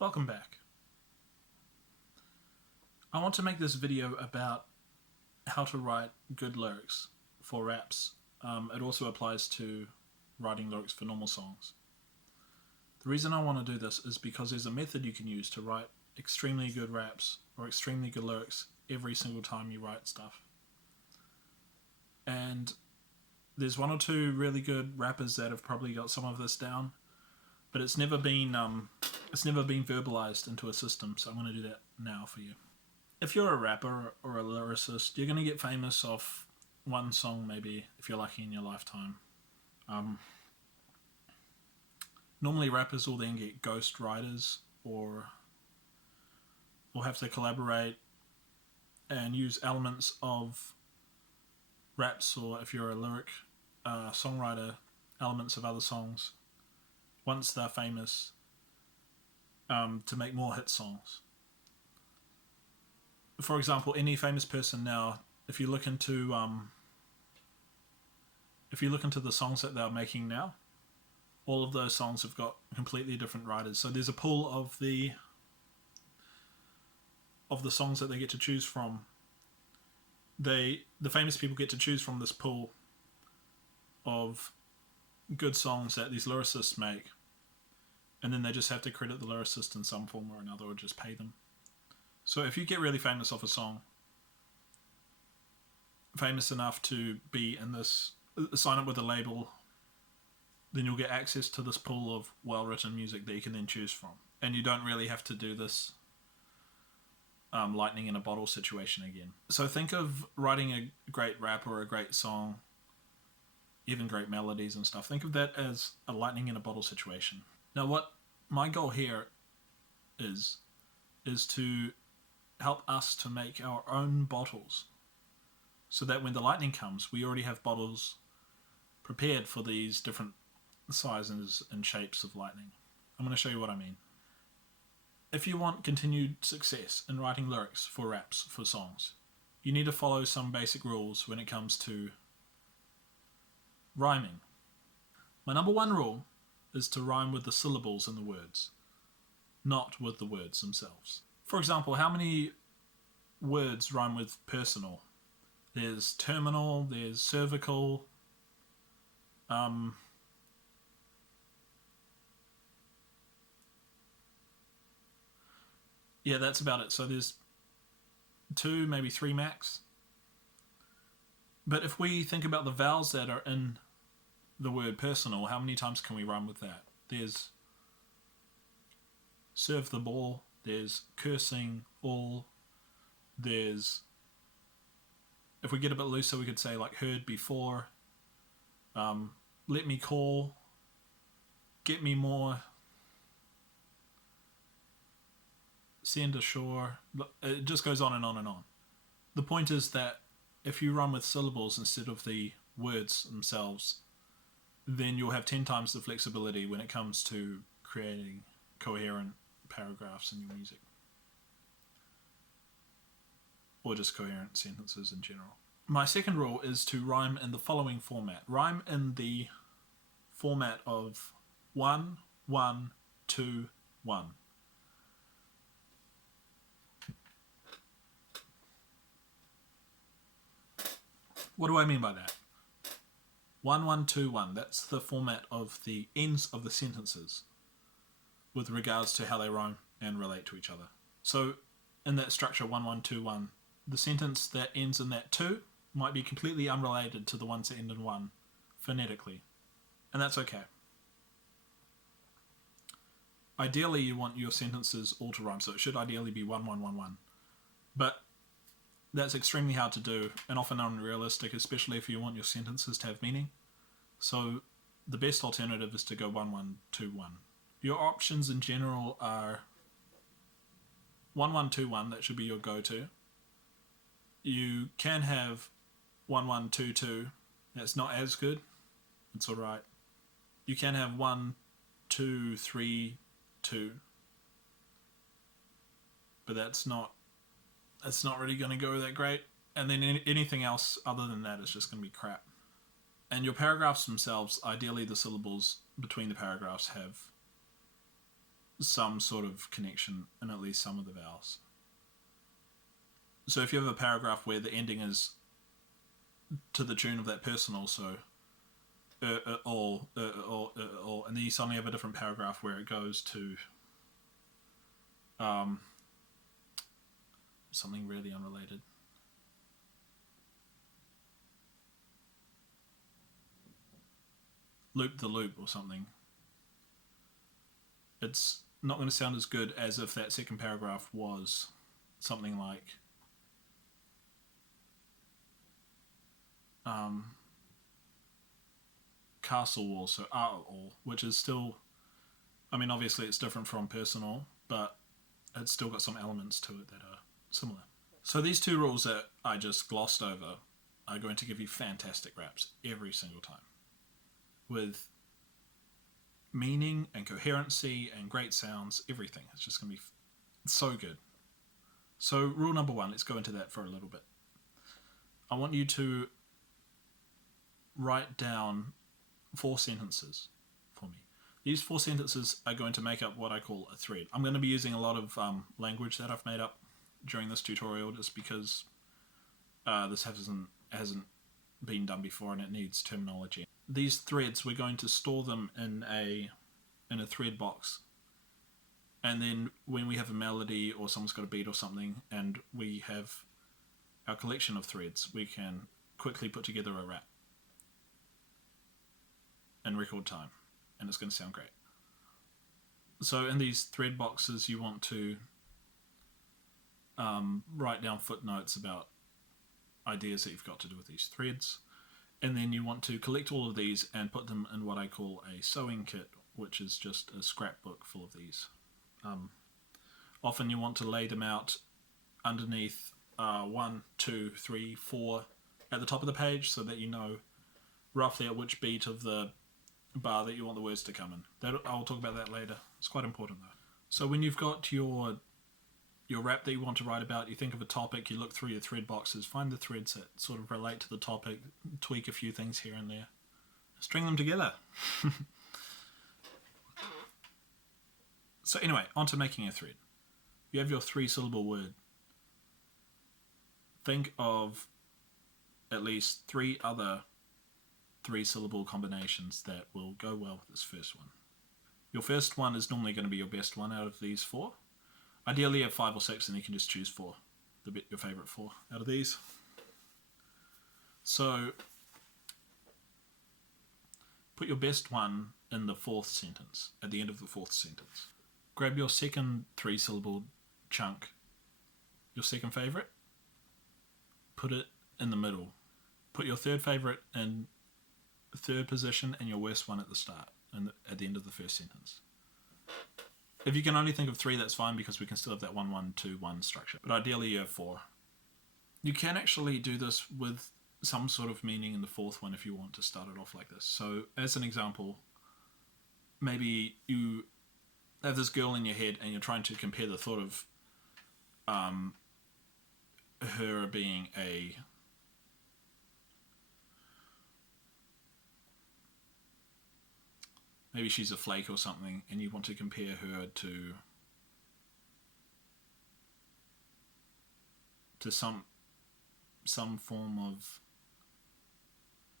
Welcome back. I want to make this video about how to write good lyrics for raps. It also applies to writing lyrics for normal songs. The reason I want to do this is because there's a method you can use to write extremely good raps or extremely good lyrics every single time you write stuff. And there's one or two really good rappers that have probably got some of this down, but it's never been verbalized into a system, so I'm going to do that now for you. If you're a rapper or a lyricist, you're going to get famous off one song, maybe, if you're lucky, in your lifetime. Normally rappers will then get ghost writers or have to collaborate and use elements of raps, or if you're a lyric songwriter, elements of other songs once they're famous, to make more hit songs. For example, any famous person now, if you look into the songs that they're making now, all of those songs have got completely different writers. So there's a pool of the songs that they get to choose from. The famous people get to choose from this pool of good songs that these lyricists make, and then they just have to credit the lyricist in some form or another, or just pay them. So if you get really famous off a song, famous enough to be in this, sign up with a label, then you'll get access to this pool of well-written music that you can then choose from. And you don't really have to do this lightning in a bottle situation again. So think of writing a great rap or a great song, even great melodies and stuff. Think of that as a lightning in a bottle situation. Now, what my goal here is to help us to make our own bottles, so that when the lightning comes, we already have bottles prepared for these different sizes and shapes of lightning. I'm going to show you what I mean. If you want continued success in writing lyrics for raps, for songs, you need to follow some basic rules when it comes to rhyming. My number one rule is to rhyme with the syllables in the words, not with the words themselves. For example, how many words rhyme with personal? There's terminal, there's cervical, yeah, that's about it. So there's 2, maybe 3 max. But if we think about the vowels that are in the word personal, how many times can we rhyme with that? There's serve the ball, there's cursing, all, there's, if we get a bit looser, we could say like heard before, let me call, get me more, send ashore. It just goes on and on and on. The point is that if you rhyme with syllables instead of the words themselves, then you'll have 10 times the flexibility when it comes to creating coherent paragraphs in your music, or just coherent sentences in general. My second rule is to rhyme in the following format. Rhyme in the format of 1, 1, 2, 1. What do I mean by that? 1, 1, 2, 1. That's the format of the ends of the sentences with regards to how they rhyme and relate to each other. So in that structure, 1, 1, 2, 1, the sentence that ends in that 2 might be completely unrelated to the ones that end in 1 phonetically, and that's okay. Ideally, you want your sentences all to rhyme, so it should ideally be 1, 1, 1, 1. But that's extremely hard to do and often unrealistic, especially if you want your sentences to have meaning. So the best alternative is to go 1, 1, 2, 1. Your options in general are 1, 1, 2, 1. That should be your go-to. You can have 1, 1, 2, 2. That's not as good. It's alright. You can have 1, 2, 3, 2. But that's not really going to go that great. And then anything else other than that is just going to be crap. And your paragraphs themselves, ideally the syllables between the paragraphs have some sort of connection in at least some of the vowels. So if you have a paragraph where the ending is to the tune of that person also, all, and then you suddenly have a different paragraph where it goes to something really unrelated. Loop the loop or something. It's not going to sound as good as if that second paragraph was something like castle wall, so all, which is still, I mean, obviously it's different from personal, but it's still got some elements to it that are similar. So these two rules that I just glossed over are going to give you fantastic raps every single time, with meaning and coherency and great sounds, everything. It's just going to be so good. So rule number one, let's go into that for a little bit. I want you to write down 4 sentences for me. These 4 sentences are going to make up what I call a thread. I'm going to be using a lot of language that I've made up during this tutorial just because this hasn't been done before and it needs terminology. These threads, we're going to store them in a thread box, and then when we have a melody or someone's got a beat or something and we have our collection of threads, we can quickly put together a rap in record time, and it's going to sound great. So in these thread boxes, you want to write down footnotes about ideas that you've got to do with these threads, and then you want to collect all of these and put them in what I call a sewing kit, which is just a scrapbook full of these. Often you want to lay them out underneath 1, 2, 3, 4 at the top of the page so that you know roughly at which beat of the bar that you want the words to come in. I'll talk about that later. It's quite important though. So when you've got your rap that you want to write about, you think of a topic, you look through your thread boxes, find the threads that sort of relate to the topic, tweak a few things here and there, string them together. So anyway, on to making a thread. You have your 3-syllable word. Think of at least 3 other 3-syllable combinations that will go well with this first one. Your first one is normally going to be your best one out of these 4. Ideally you have 5 or 6 and you can just choose 4, your favourite 4 out of these. So put your best one in the 4th sentence, at the end of the 4th sentence. Grab your second 3-syllable chunk, your second favourite, put it in the middle. Put your third favourite in the 3rd position and your worst one at the start, and at the end of the first sentence. If you can only think of 3, that's fine because we can still have that 1, 1, 2, 1 structure. But ideally you have 4. You can actually do this with some sort of meaning in the 4th one if you want to start it off like this. So as an example, maybe you have this girl in your head and you're trying to compare the thought of her being a maybe she's a flake or something, and you want to compare her to some form of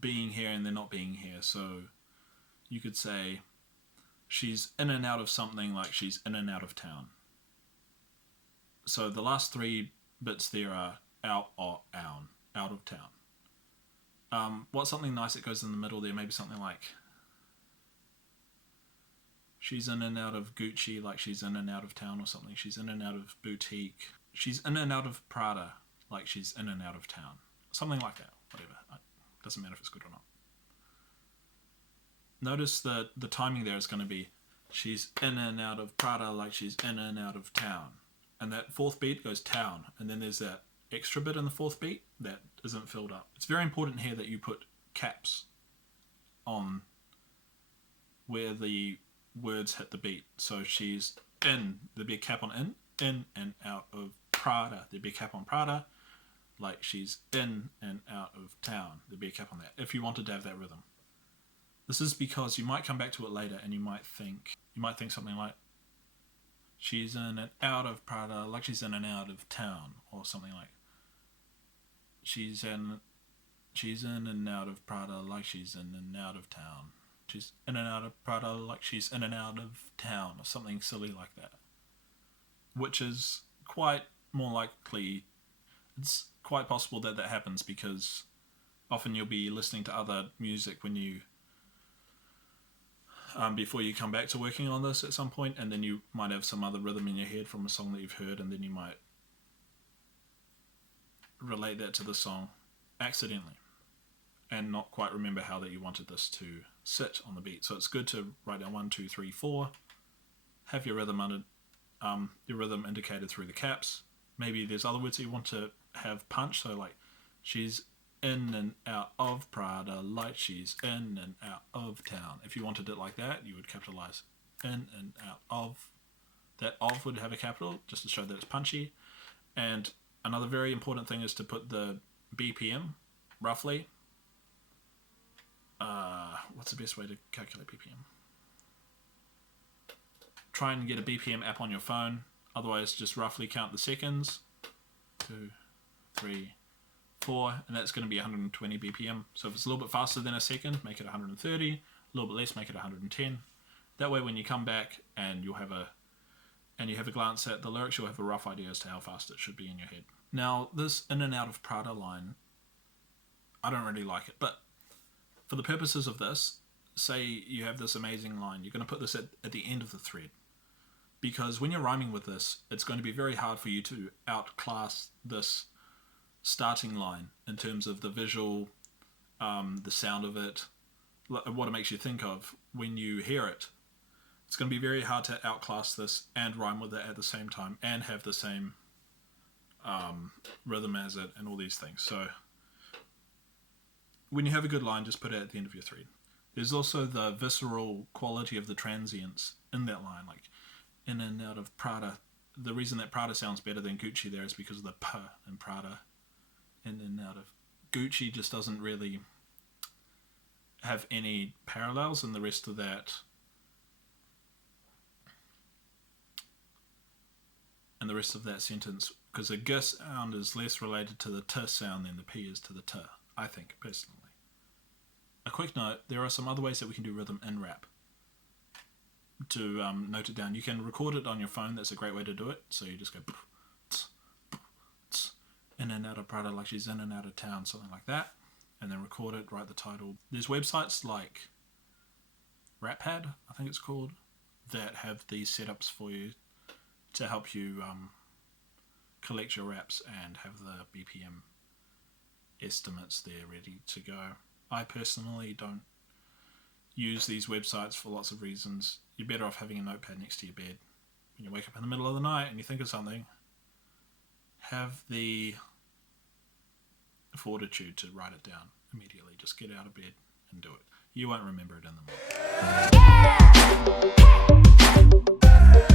being here and they're not being here. So you could say she's in and out of something, like she's in and out of town. So the last 3 bits there are out or own, out of town. What's something nice that goes in the middle there? Maybe something like she's in and out of Gucci, like she's in and out of town or something. She's in and out of boutique. She's in and out of Prada, like she's in and out of town. Something like that, whatever. Doesn't matter if it's good or not. Notice that the timing there is going to be she's in and out of Prada like she's in and out of town. And that 4th beat goes town. And then there's that extra bit in the 4th beat that isn't filled up. It's very important here that you put caps on where the words hit the beat. So she's in, there'd be a cap on in and out of Prada. There'd be a cap on Prada, like she's in and out of town. There'd be a cap on that if you wanted to have that rhythm. This is because you might come back to it later and you might think something like, She's in and out of Prada like she's in and out of town, or something like. She's in and out of Prada like she's in and out of town. She's in and out of Prada like she's in and out of town, or something silly like that. Which is quite more likely. It's quite possible that happens because often you'll be listening to other music when you before you come back to working on this at some point, and then you might have some other rhythm in your head from a song that you've heard, and then you might relate that to the song accidentally and not quite remember how that you wanted this to sit on the beat. So it's good to write down 1, 2, 3, 4, have your rhythm indicated through the caps. Maybe there's other words that you want to have punch, so like she's in and out of Prada like she's in and out of town. If you wanted it like that, you would capitalize in and out of. That of would have a capital just to show that it's punchy. And another very important thing is to put the BPM roughly. What's the best way to calculate BPM? Try and get a BPM app on your phone. Otherwise, just roughly count the seconds. 2, 3, 4, and that's going to be 120 BPM. So if it's a little bit faster than a second, make it 130. A little bit less, make it 110. That way, when you come back and you have a glance at the lyrics, you'll have a rough idea as to how fast it should be in your head. Now, this in and out of Prada line, I don't really like it, but for the purposes of this, say you have this amazing line, you're going to put this at the end of the thread. Because when you're rhyming with this, it's going to be very hard for you to outclass this starting line in terms of the visual, the sound of it, what it makes you think of when you hear it. It's going to be very hard to outclass this and rhyme with it at the same time and have the same rhythm as it and all these things. So when you have a good line, just put it at the end of your thread. There's also the visceral quality of the transients in that line, like in and out of Prada. The reason that Prada sounds better than Gucci there is because of the P in Prada. In and out of Gucci just doesn't really have any parallels in the rest of that. And the rest of that sentence, because the G sound is less related to the T sound than the P is to the T, I think, personally. A quick note, there are some other ways that we can do rhythm in rap. To note it down, you can record it on your phone. That's a great way to do it. So you just go in and out of Prada like she's in and out of town, something like that, and then record it, write the title. There's websites like Rappad, I think it's called, that have these setups for you to help you collect your raps and have the BPM estimates there ready to go. I personally don't use these websites for lots of reasons. You're better off having a notepad next to your bed. When you wake up in the middle of the night and you think of something, have the fortitude to write it down immediately. Just get out of bed and do it. You won't remember it in the morning.